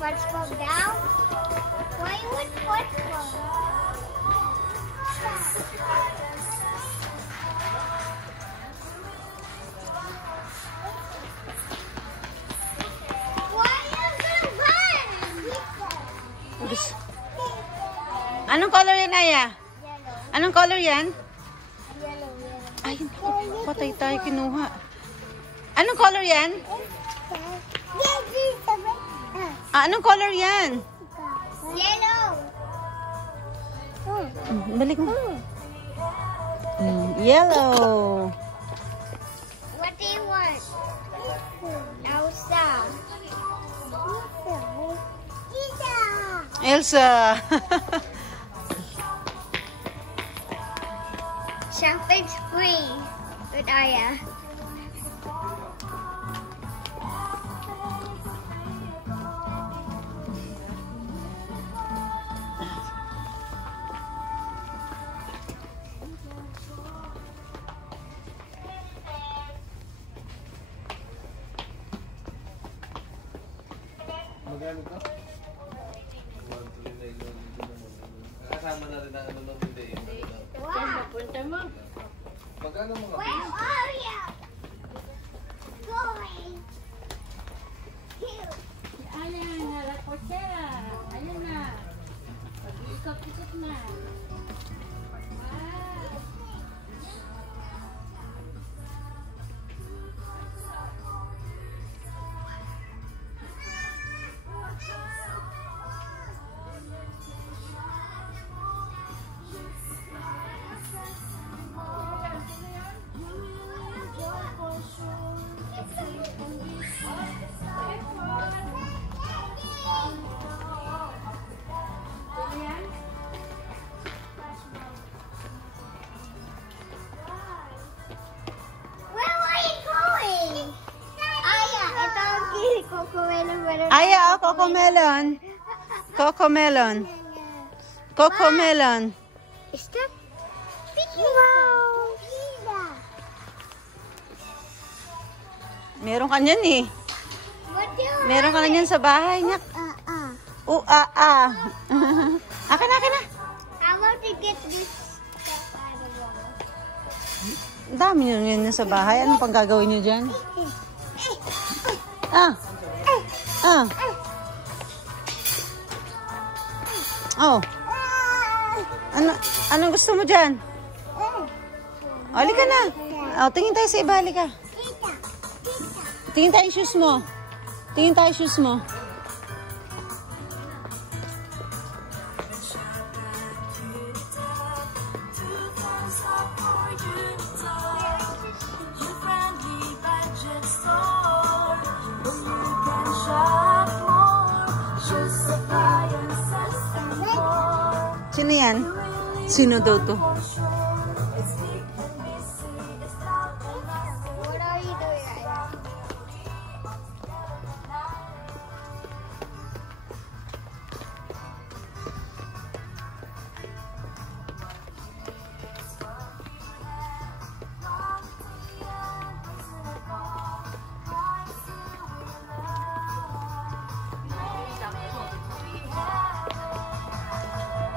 SpongeBob down? Why would SpongeBob? Why is it red? Anong color yan, Aya? Yellow. Anong color yan? Yellow. Ay, patay tayo kinuha. Anong color yan? Anong color yan? Yellow. Balik mo. Yellow. What do you want? Elsa. Elsa. Shopping's free with Aya. Magkano ka? Kasama na rin ang ano nung hindi. Wow. Punta mo. Magkano mga Where are you going? Ayan, nalakotsera. Ayan na. Pag-ikot-ikot na. Where are you going? Aya, ito ang Cocomelon. Aya, oh, Cocomelon. Cocomelon. Cocomelon. Is that? Wow. Meron ka niyan eh. What do you Meron ka na niyan sa bahay niya. Akin na, akin na. I want to get this stuff out of the wall. Ang dami nyo yan sa bahay. Anong pang gagawin nyo dyan? Oh. Anong gusto mo dyan? Halika na. Oh, tingin tayo sa iba. Halika. Tingin tayo yung shoes mo. Tingin tayo yung shoes mo. Sino yan? Sino daw to? What are you doing right now?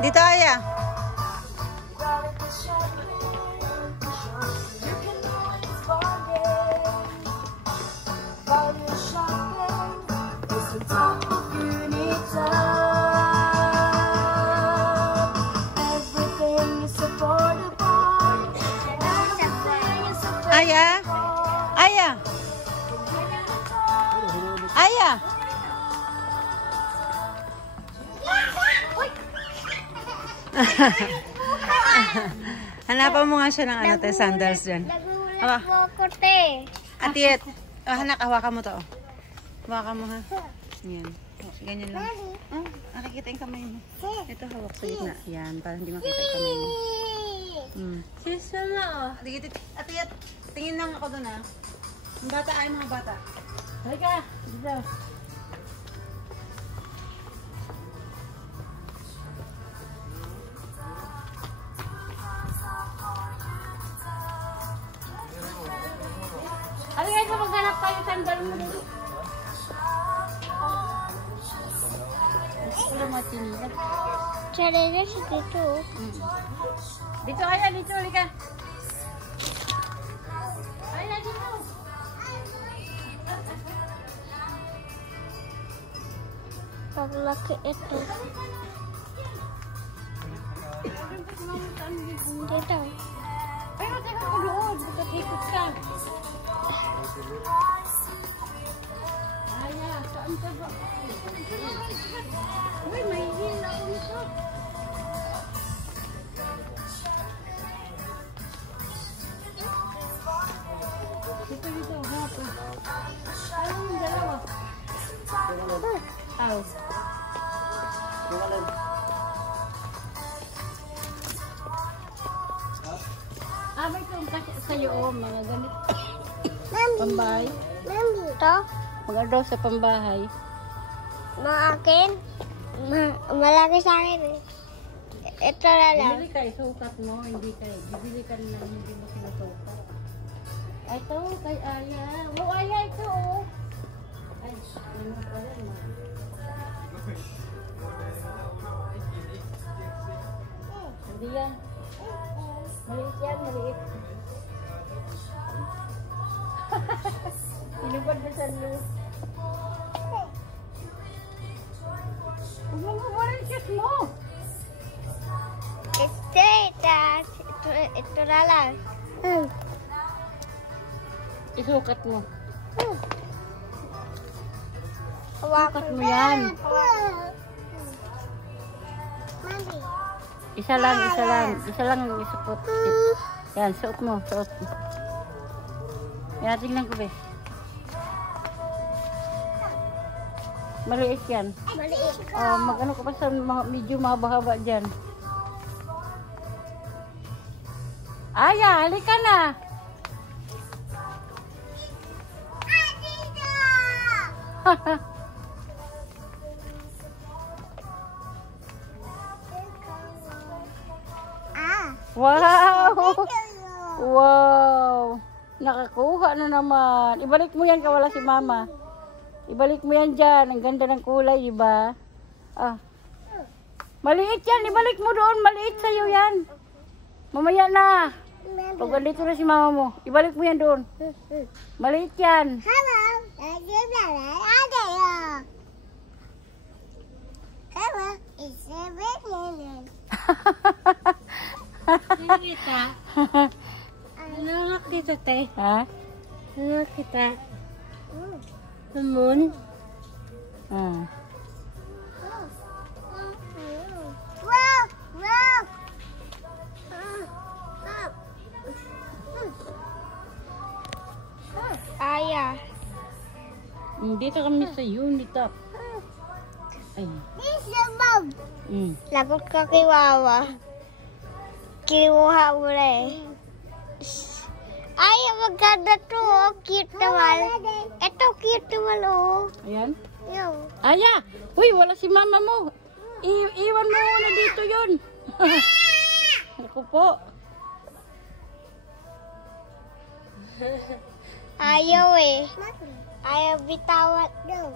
Dito, Aya. Aya. Aya. Aya. Hanapan mo nga siya ng ano, te, sandals dyan. Nagulat mo ako, te. Atiet. Oh, hanak, hawakan mo to. Oh. Hawakan mo ha. Yan. Oh, ganyan lang. Oh, nakikita yung kamay mo. Ito, hawak sa gitna. Yan, para hindi makita yung kamay mo. Sis, ano? Atiet, tingin lang ako doon ha. Ang bata ay mga bata. Halika. Dito. Halika, maghanap tayo sandal mo dito. lang mga tinilas. Charilas dito. Dito kaya, dito, halika. Kaya, dito. Paglaki ito. Dito. Pero teka ko doon, ikot ka. Kaya, saan ka ba? Uy, may hila ko nito. Dito, hapon. Ano yung dalawa? Aw. May kung kasi sa'yo, mga ganit. Pambahay. Mami. Ito? Mga daw sa pambahay. Mga akin? Malaki sa akin eh. Ito na lang. Bibili ka, isukat mo, hindi ka. Bibili ka na hindi mo sinusukat. Ito, kay Aya. Oh, Aya, ito oh. Ay, ano pala na. Hindi yan. Maliit yan, maliit. Inubad mo sa loob. Huwag mo mawalan yung kiss mo. Ito na lang. Isukat mo. Hawakan mo yan. Mami. Isa lang ang isukot. Yan, suot mo. Yan, tingnan ko, be. Maliit yan. Maliit. Mag-ano ka pa sa medyo mahaba-haba dyan. Aya, halika na. Wow! Wow! Nakakuha na naman. Ibalik mo yan, kawala si mama. Ibalik mo yan dyan. Ang ganda ng kulay, diba? Maliit yan. Ibalik mo doon. Maliit sa'yo yan. Mamaya na. Pag dito na si mama mo, ibalik mo yan doon. Maliit yan. Hello. Hello. It's a big Kita. Ano kita, te? Ha? Ano kita? Namun? Wow! Wow! Aya. Dito kami sa Unitop. Ay. This is mom. Lagot ka kay Wawa. Kinuha mo na eh. Ay, maganda to. Oh. Cute naman. Ito, cute naman oh. Ayan. Yung. Aya! Uy, wala si mama mo. Iwan mo muna dito yun. Ako po. Ayaw eh. Ayaw bitawan daw.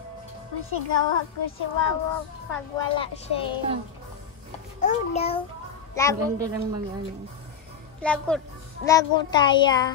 Masigaw ako si Wawa pag wala siya. Oh no. Ang ganda ng mga ano. Lagot tayo.